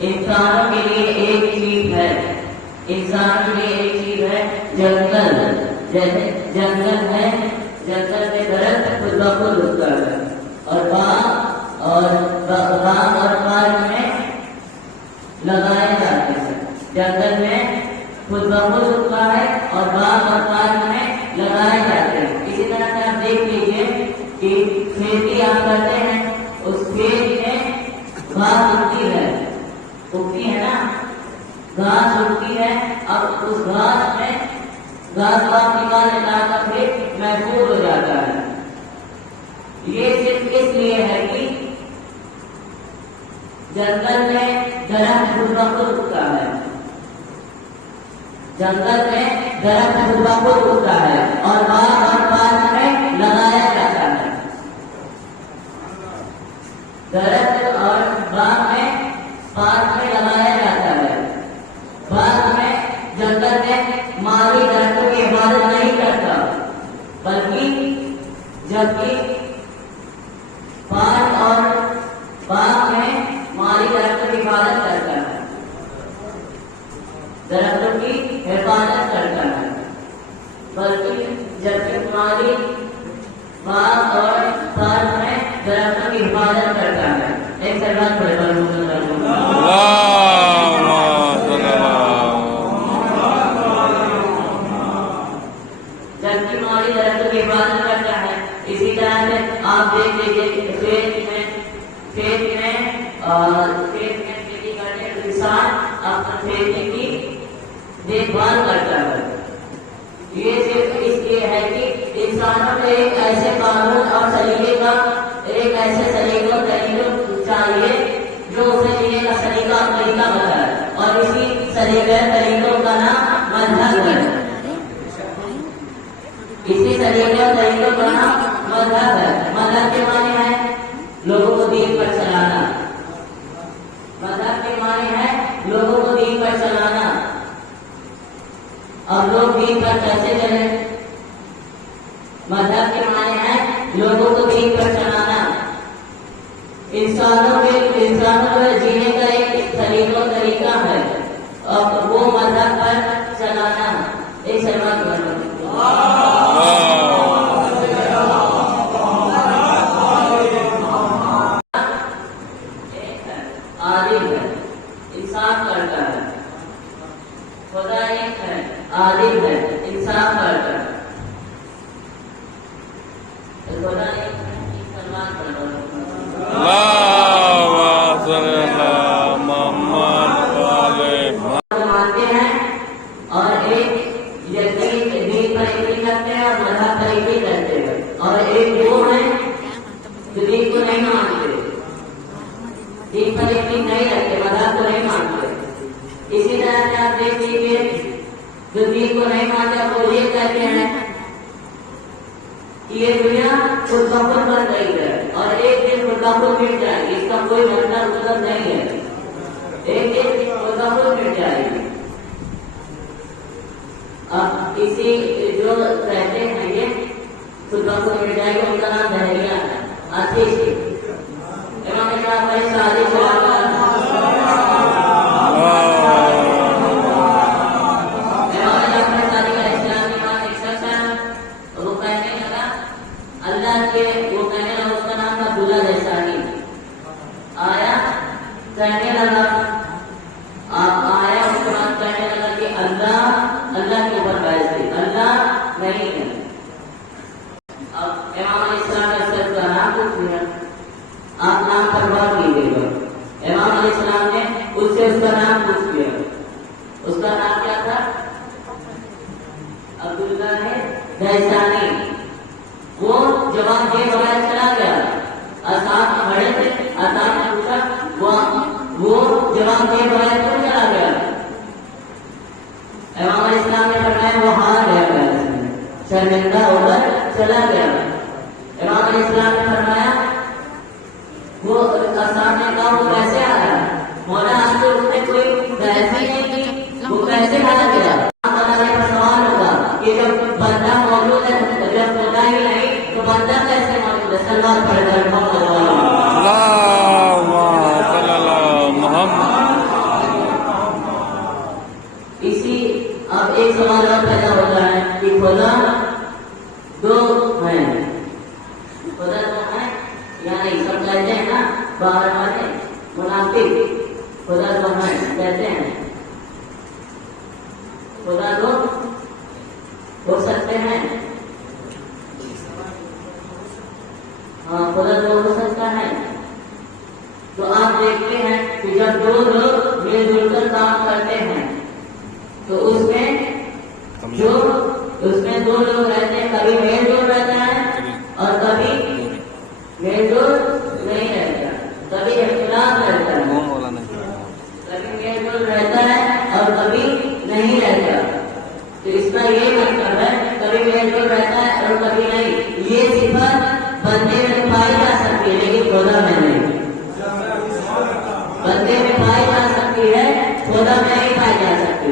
انسانوں کے لیے ایک چیز ہے، انسان کے لیے ایک چیز ہے جنگل. جیسے جنگل ہے، جنگل میں درخت خود بخود اگتا ہے، اور باغ اور پارک میں لگائے جاتے ہیں. جنگل میں خود بخود اگتا ہے اور باغ اور پارک میں لگائے جاتے ہیں. اسی طرح سے آپ دیکھ لیجیے کہ کھیتی آپ کرتے ہیں، اس کھیت میں گھاس اگتی ہے نا، گھاس اگتی ہے. اب اس گھاس میں گھاس نکال کا کھیت محفوظ ہو جاتا ہے. یہ صرف اس لیے ہے کہ جنگل میں درخت خود بخود اگتا ہے، جنگل میں درخت خود بخود اگتا ہے اور باغ اور پارک میں لگایا جاتا ہے. درخت اور باغ میں پارک میں لگایا جاتا ہے. باغ میں جنگل میں مالی درختوں کی حفاظت نہیں کرتا، بلکہ جبکہ پارک اور باغ میں مالی درختوں کی حفاظت کرتا ہے، درختوں کی حفاظت کرتا ہے، بلکہ جبکہ مالی باغ اور پارک میں درختوں کی حفاظت کرتا ہے. ایک سربراہ جبکہ مالی درختوں کی حفاظت کرتا ہے. اسی طرح سے آپ دیکھ لیجیے کھیت میں کھیتی کرنے کسان اپنا کھیتی کی دیکھ بھال کرتا ہے. یہ صرف اس لیے ہے کہ انسانوں کو ایک ایسے قانون اور سلیقے کا ایک ایسے سلیقے اور طریقے چاہیے جو اسے جینے کا سلیقہ اور طریقہ بتائے، اور اسی سلیقے طریقوں کا نام مذہب ہے. اسی سلیقے اور طریقوں کا نام مذہب ہے. مذہب کے معنی ہے لوگوں کو دین پر چلانا. مذہب کے معنی ہے لوگوں کو دین پر چلانا. اب لوگ دین پر کیسے چلے؟ مذہب کے معنی ہے لوگوں کو دین پر چلانا. انسانوں کے جینے کا ایک طریقہ ہے، اور وہ مذہب پر چلانا. ایک سلمان عادل ہے، انصاف کرتا ہے. خدا ایک ہے، عادل ہے، انصاف کرتا ہے. خدا ایک ہے، سلمان کرتا ہے. مانتے ہیں اور ایک دین پر یقین کرتے ہیں اور مذہب پر یقین کرتے ہیں، اور ایک وہ ہے جو دین کو نہیں مانتے، دین پر یقین نہیں رکھتے، مذہب کو نہیں مانتے. اسی طرح سے آپ دیکھ لیجیے جو دین کو نہیں مانتے وہ یہ کہتے ہیں کہ یہ دنیا خود بخود بن رہی ہے اور ایک دن خود بخود مٹ جائے گی. اس کا کوئی مطلب نہیں ہے، ایک دن خود بخود مٹ جائے گی. اب اسی جو کہتے ہیں یہ خود بخود مٹ جائے گی، ان کا نام دہریہ ہے. امام شافعی شادی کہنے لگا اس کے بعد کہنے لگا کہ اللہ کے اوپر بیٹھے، اللہ نہیں ہے. اب امام علیہ السلام نے اس کا نام پوچھ لیا، آپ نام پر غور کیجیے گا. امام علیہ السلام نے اس سے اس کا نام پوچھ لیا. اس کا نام کیا تھا؟ عبداللہ دیسانی. وہ جواب دے بغیر چلا گیا. اصحاب کھڑے تھے، اصحاب نے پوچھا وہ جواب دے بغیر کیوں چلا گیا؟ امام علیہ السلام نے فرمایا وہ ہار گیا، شرمندہ ہو کر چلا گیا. امام علیہ السلام نے فرمایا وہ اصحاب نے کہا وہ کیسے آ رہا ہے؟ مولا آپ کو اس نے کوئی بحث ہی نہیں کی، وہ کیسے آ گیا؟ سوال ہوگا کہ جب بندہ موجود ہے، جب خدا ہی نہیں تو بندہ کیسے موجود ہے؟ سلمان پڑھ کر محمد یا نہیں؟ سب کہتے ہیں نا باہر والے منافق خدا کو ہے کہتے ہیں، خدا کو ہو سکتے ہیں، ہاں خدا تو ہو سکتا ہے۔ تو آپ دیکھتے ہیں کہ جب دو لوگ مل جل کر کام کرتے ہیں تو اس میں دو لوگ رہتے ہیں، کبھی میل جول رہتا ہے اور کبھی میل جول نہیں رہتا، کبھی اختلاف رہتا ہے، کبھی میل جول رہتا ہے اور کبھی نہیں رہتا۔ تو اس کا یہ مطلب ہے کبھی میل جول رہتا ہے اور کبھی نہیں۔ یہ صفت بندے میں پائی جا سکتی ہے لیکن خدا میں نہیں، بندے میں پائی جا سکتی ہے، خدا میں نہیں پائی جا سکتی۔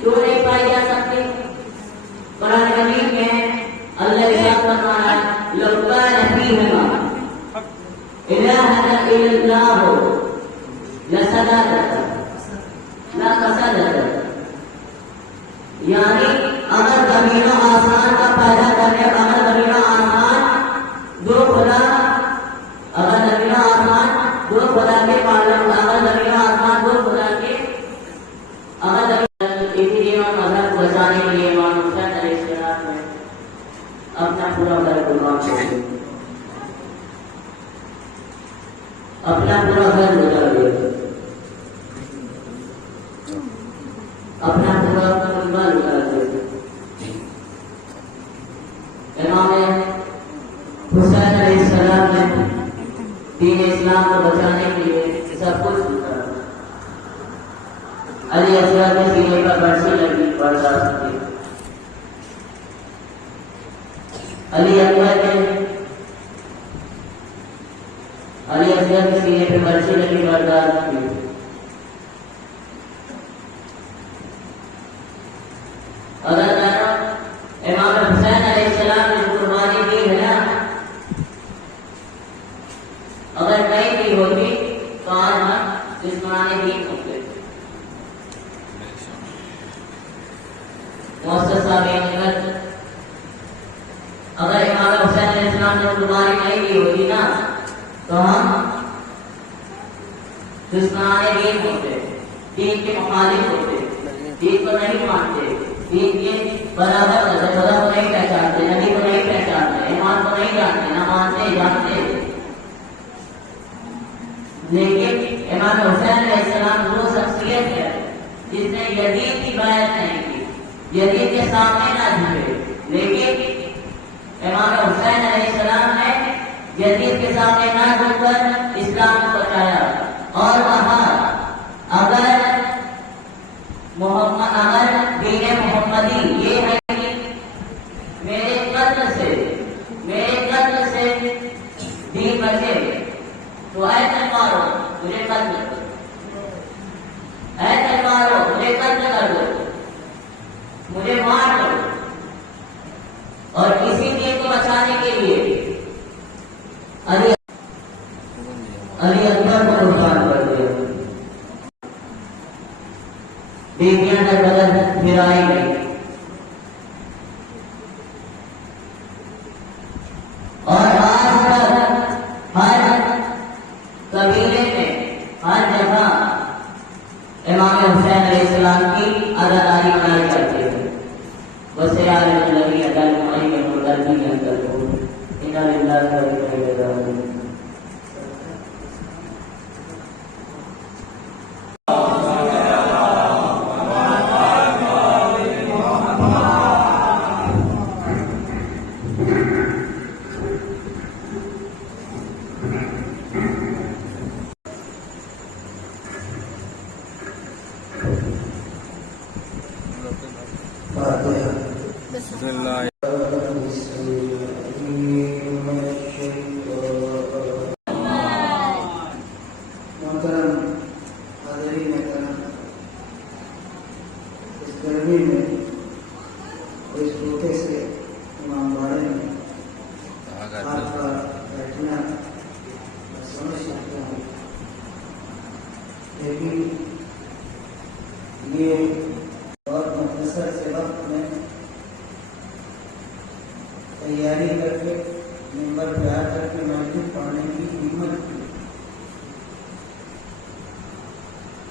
کیوں نہیں پائی جا سکتی؟ قرآن کریم میں اللہ ارشاد فرما رہا ہے لو کان فیہما الہ الا اللہ لفسدتا لفسدتا، یعنی اگر زمین و آسمان کا پیدا کرنے، اگر زمین و آسمان دو خدا، اگر زمین و آسمان دو خدا کے پالن، اگر زمین و آسمان دو خدا کے، اگر اسی لیے مذہب کو بچانے کے لیے امام حسین علیہ السلام نے اپنا پورا گھر قربان کر دیا، اپنا پورا گھر گزار دیا، اپنا پورا قربان گزار دیا۔ امام حسین علیہ السلام نے دین اسلام کو بچانے کے لیے سب کچھ کیا۔ علی اصغر کے سینے پر برسی لگی برداشت کی، علی اصغر کے سینے پہ برسی لگی برداشت کی۔ اگر امام حسین علیہ السلام نے قربانی دی ہے نا، اگر نہیں دی ہوتی تو آج ہم جسمانی دین ہوتے۔ اگر امام حسین علیہ السلام نے قربانی نہیں دی ہوتی نا تو ہم دشمنان دین ہوتے، دین کے مخالف ہوتے، دین کو نہیں مانتے، دین کے برابر کرتے، خدا کو نہیں پہچانتے، نبی کو نہیں پہچانتے، ایمان کو نہیں جانتے، نہ مانتے جانتے۔ لیکن امام حسین علیہ السلام وہ شخصیت ہے جس نے یزید کی بیعت نہیں کی، یزید کے سامنے نہ جھکے، لیکن امام حسین علیہ السلام نے یزید کے سامنے نہ جھک کر اسلام کو بچایا اور کہا اگر دین محمدی یہ ہے کہ میرے قتل سے دین بچے تو اے تلوارو مجھے قتل کر دو، اے تلوارو مجھے قتل کر دو، مجھے مار دو، اور کسی دین کو بچانے کے لیے علی اکبر کو قربان کر دیا۔ بیویاں در بدر پھرائی گئی اور آج تک ہر قبیلے میں ہر جگہ امام حسین علیہ السلام کی عزاداری منائی جاتی ہے۔ وسیار الذی ادل معین قلبی اندر کو انا للہ و انا الیہ راجعون۔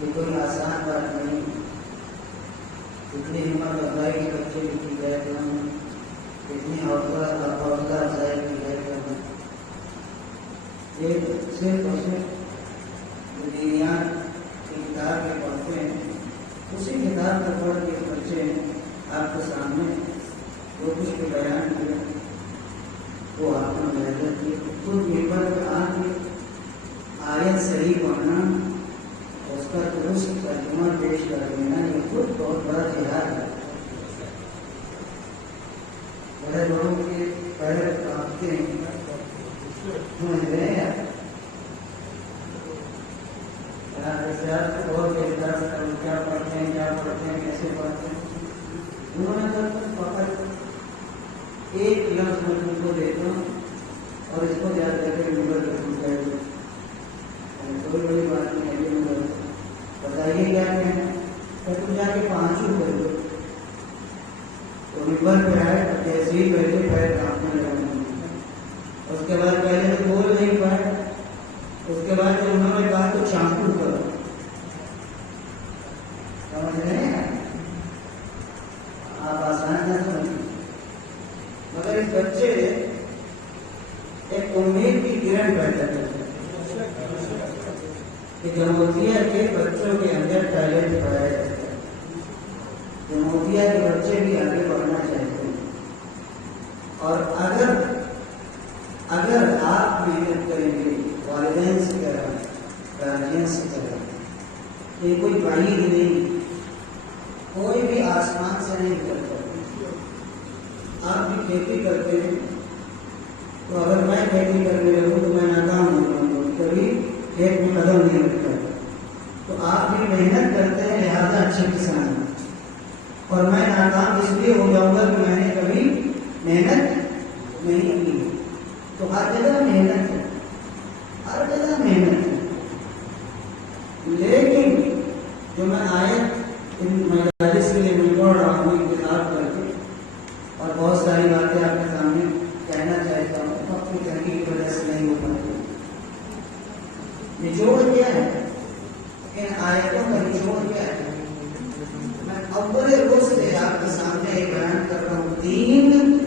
یہ کوئی آسان بات نہیں، اتنی ہمت افزائی کے بچے بھی کی جائے کہ ہم اتنی حوصلہ افزائی کی جائے کہ ہم یہ صرف اور صرف دینیات کی کتاب کے پڑھتے ہیں، اسی کتاب کو پڑھ کے بچے آپ کے سامنے جو کچھ بھی بیان کیا وہ آپ نے محنت کی، خود ممبر پہ آ کے آیت صحیح پڑھنا، اس کا درست ترجمہ پیش کر دینا، یہ خود بہت بڑا جہاد ہے۔ بڑے لوگوں کے پیر کانپتے ہیں، سمجھ رہے ہیں بہت کیا پڑھتے ہیں، کیسے پڑھتے ہیں، انہوں نے فقط ایک لفظ میں تم کو دیتا ہوں اور اس کو یاد کر کے ممبر پہ تم کہہ دو، کوئی بڑی بات نہیں ہے، ممبر بتائیے کیا کہنا ہے، تو تم جا کے پانچوں کر دو، تو ممبر پہ آئے جیسے ہی بیٹھے پیر کانپنے لگے، اس کے بعد پہلے تو بول نہیں پائے، اس کے بعد جب انہوں نے کہا تو چاقو کرو، سمجھ رہے ہیں آپ، آسان نہ سمجھیں، مگر اس بچے ایک امید کی کرن پیدا کرتے کہ جمہوریہ کے بچوں کے اندر ٹیلنٹ پایا جاتا ہے، جمہوریہ کے بچے بھی آگے بڑھنا چاہتے ہیں، اور اگر آپ محنت کریں گے والدین سے طرح گارجین سے طرح، یہ کوئی بعید نہیں، کوئی بھی آسمان سے نہیں کرتا، آپ بھی کھیتی کرتے ہیں تو اگر میں کھیتی کرنے لگوں تو میں ناکام ہو جاؤں گا، کبھی کھیت میں قدم نہیں رکھتا، تو آپ بھی محنت کرتے ہیں لہٰذا اچھے کسان ہیں، اور میں ناکام اس لیے ہو جاؤں گا کہ میں نے کبھی محنت نہیں کی، تو ہر جگہ محنت ہے، ہر جگہ محنت ہے، لیکن جو میں آیت ان مجالس کے لیے میں پڑھ رہا ہوں انتخاب کر کے، اور بہت ساری باتیں آپ کے سامنے کہنا چاہتا ہوں، وقت کی تنگی کی وجہ سے نہیں ہو پاتی، نچوڑ کیا ہے ان آیتوں کا، نچوڑ کیا ہے، میں اول روز سے آپ کے سامنے ایک بیان کر رہا ہوں، دین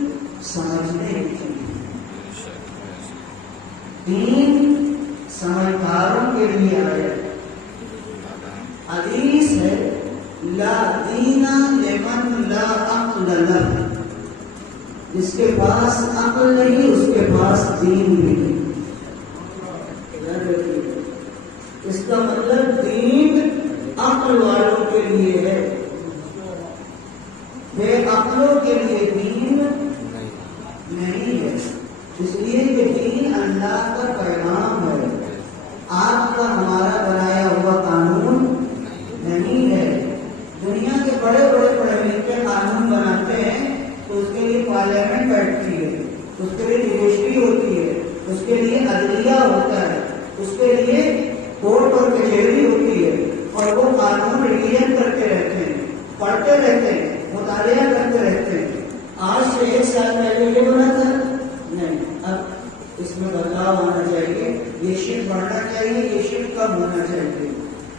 سمجھنے کی چیز، دین سمجھداروں کے لیے آیا، حدیث ہے لا دین لمن لا عقل له، جس کے پاس عقل نہیں اس کے پاس دین بھی نہیں، اس کا مطلب دین عقل والوں کے لیے ہے، بے عقلوں کے لیے دین نہیں ہے، اس لیے کہ دین اللہ کا پیغام ہے، آپ کا ہمارا بنایا ہوا قانون نہیں ہے۔ دنیا کے بڑے بڑے پڑھے لکھے قانون بناتے ہیں تو اس کے لیے پارلیمنٹ بیٹھتی ہے، اس کے لیے یونیورسٹی ہوتی ہے، اس کے لیے عدلیہ ہوتا ہے، اس کے لیے کورٹ اور کچہری ہوتی ہے، اور وہ قانون ریویژن کرتے رہتے ہیں، پڑھتے رہتے ہیں، مطالعہ کرتے رہتے ہیں۔ آج سے 1 سال پہلے یہ بنا تھا نہیں، اب اس میں بدلاؤ ہونا چاہیے، یہ شفٹ بڑھنا چاہیے، یہ شفٹ کم ہونا چاہیے،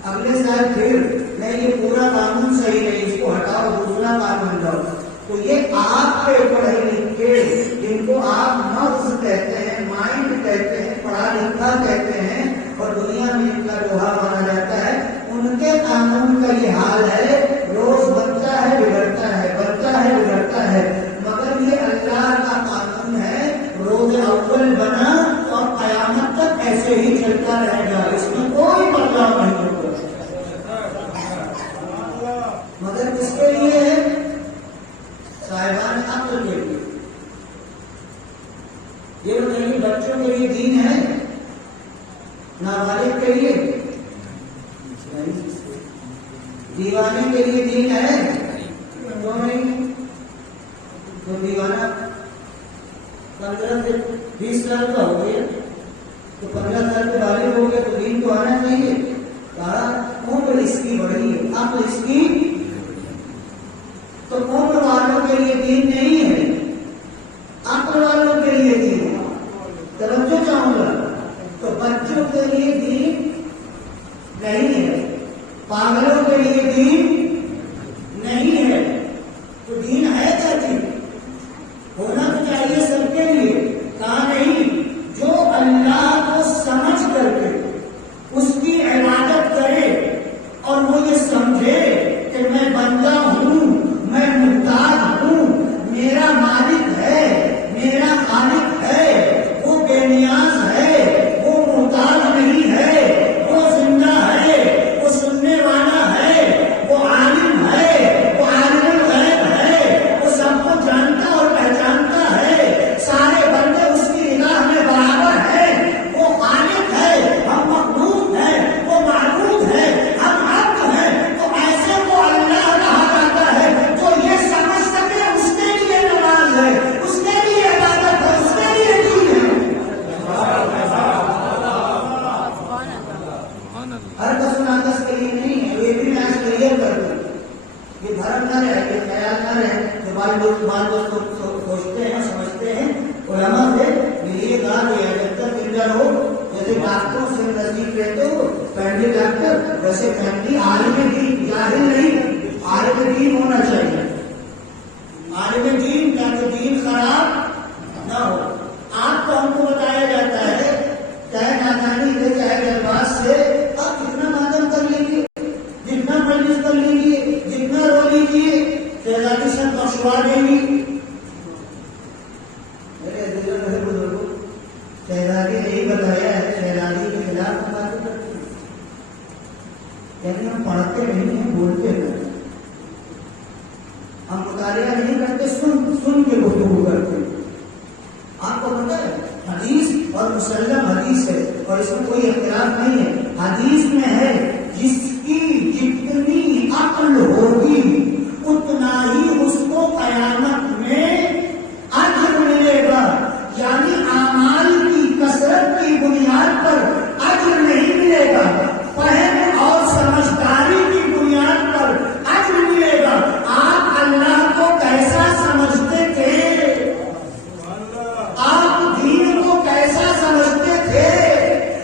اگلے سال پھر نہیں یہ پورا قانون صحیح نہیں، اس کو ہٹاؤ، دوسرا قانون لاؤ۔ تو یہ آپ کے پڑھے لکھے جن کو آپ مغز کہتے ہیں، مائنڈ کہتے ہیں، پڑھا لکھا کہتے ہیں، اور دنیا میں ان کا لوہا مانا جاتا ہے، ان کے قانون کا یہ حال ہے، روز بنتا ہے بگڑتا ہے، بنتا ہے بگڑتا ہے، مگر یہ اللہ کا قانون ہے، روز اول بنا اور قیامت تک ایسے ہی چلتا رہے گا، اس میں کوئی بدلاؤ نہیں ہوگا، مگر کس کے لیے ہے؟ صاحبان عقل کے لیے۔ یہ نہیں بچوں کے لیے دین ہے، نابالغ کے لیے دیوانے کے لیے دین ہے، کیوں نہیں؟ تو دیوانہ 15 سے 20 سال کا ہو گیا تو 15 سال کے بالغ ہو گیا تو دین تو آنا چاہیے، کہا عمر اس کی بڑی ہے، عقل اس کی، تو عمر والوں کے لیے دین نہیں ہے، عقل والوں کے لیے دین ہے۔ توجہ چاہوں گا، تو بچوں کے لیے دین نہیں ہے، پاگلوں کے لیے دین نہیں ہے. تو دین ہے کیا چیز؟ ہونا تو چاہیے سب کے لیے. کہا نہیں، جو اللہ کو سمجھ کر کے اس کی عبادت کرے اور وہ یہ سمجھے کہ میں بندہ ہوں، میں محتاج ہوں، میرا مالک ہے، میرا خالق ہے، وہ بے نیاز ہے، وہ محتاج نہیں ہے، وہ زندہ ہے، وہ سننے والا ہے، وہ عالم ہے، وہ عالم الغیب ہے، وہ سب کو جانتا اور پہچانتا ہے، سارے بندے اس کی نگاہ میں برابر ہیں، وہ خالق ہے، ہم مخلوق ہیں، وہ معبود ہے، ہم عبد ہیں. تو ایسے کو اللہ کہا جاتا ہے جو یہ سمجھ سکے اس کے لیے نماز ہے، اس کے لیے عبادت ہے، اس کے لیے دین ہے. ہر کس ناقص کے لیے نہیں ہے. یہ بھی میں کلیئر کر دوں، یہ بھرم نہ رہے، یہ خیال نہ رہے کہ بال دوست سوچتے ہیں سمجھتے ہیں. علماء سے یہ کہا گیا جب تک زندہ رہو، جیسے ڈاکٹروں سے نزدیک رہتے ہو فیملی ڈاکٹر، ویسے فیملی عالم دین جاہل نہیں، عالم دین ہونا چاہیے. عالم دین تاکہ دین خراب نہ ہو. آپ کو ہم کو بتایا جاتا ہے چاہے نادانی سے چاہے جذبات سے آپ جتنا ماتم کر لیجیے، جتنا پرہیز کر لیجیے، جتنا رو لیجیے، شہزادی سب بخشوا دیں گی. میرے بزرگوں، شہزادی نے یہی بتایا ہے، شہزادی کے خلاف ہم باتیں کرتے ہیں، یعنی ہم پڑھتے نہیں ہیں، بولتے ہیں. ہم مطالعہ نہیں کرتے، سن کے گفتگو کرتے ہیں. آپ کو پتہ ہے حدیث اور مسلم حدیث ہے اور اس میں کوئی اختلاف نہیں ہے. حدیث میں ہے جس کی جتنی عقل ہوگی اتنا ہی اس کو قیامت میں اجر ملے گا. یعنی اعمال کی کثرت کی بنیاد پر اجر نہیں ملے گا، فہم اور سمجھداری کی بنیاد پر اجر ملے گا. آپ اللہ کو کیسا سمجھتے تھے؟ آپ دین کو کیسا سمجھتے تھے؟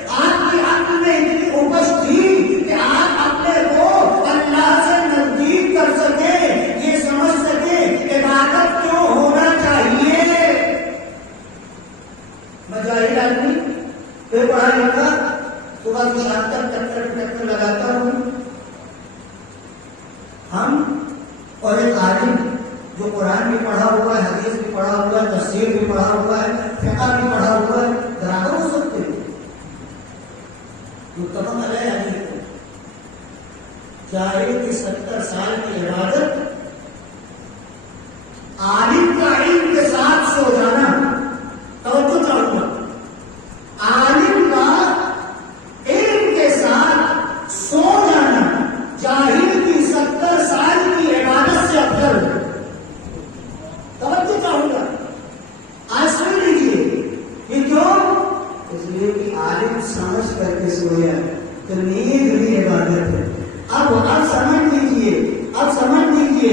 آپ کی عقل میں اتنی اپج تھی کہ آپ اپنے کو اللہ سے نزدیک کر سکے، یہ سمجھ سکے عبادت کیوں ہونا چاہیے. میں جاہل آدمی بے پڑھا لکھا صبح سے شام تک ٹکر لگاتا ہوں. ہم اور ایک عالم جو قرآن بھی پڑھا ہوا ہے، حدیث بھی پڑھا ہوا ہے، تفسیر بھی پڑھا ہوا ہے، فقہ بھی پڑھا ہوا ہے، برابر ہو سکتے ہیں. متفق علیہ حدیث ہے، جاہل کی 70 سال کی عبادت، عالم کا علم کے ساتھ سو جانا. توجہ چاہوں گا، عالم کا علم کے ساتھ سو جانا جاہل کی 70 سال کی عبادت سے افضل. توجہ چاہوں گا، آج سن لیجیے. یہ کیوں؟ اس لیے کہ عالم سمجھ کر کے سویا تو نیند بھی عبادت ہے. اب سمجھ لیجیے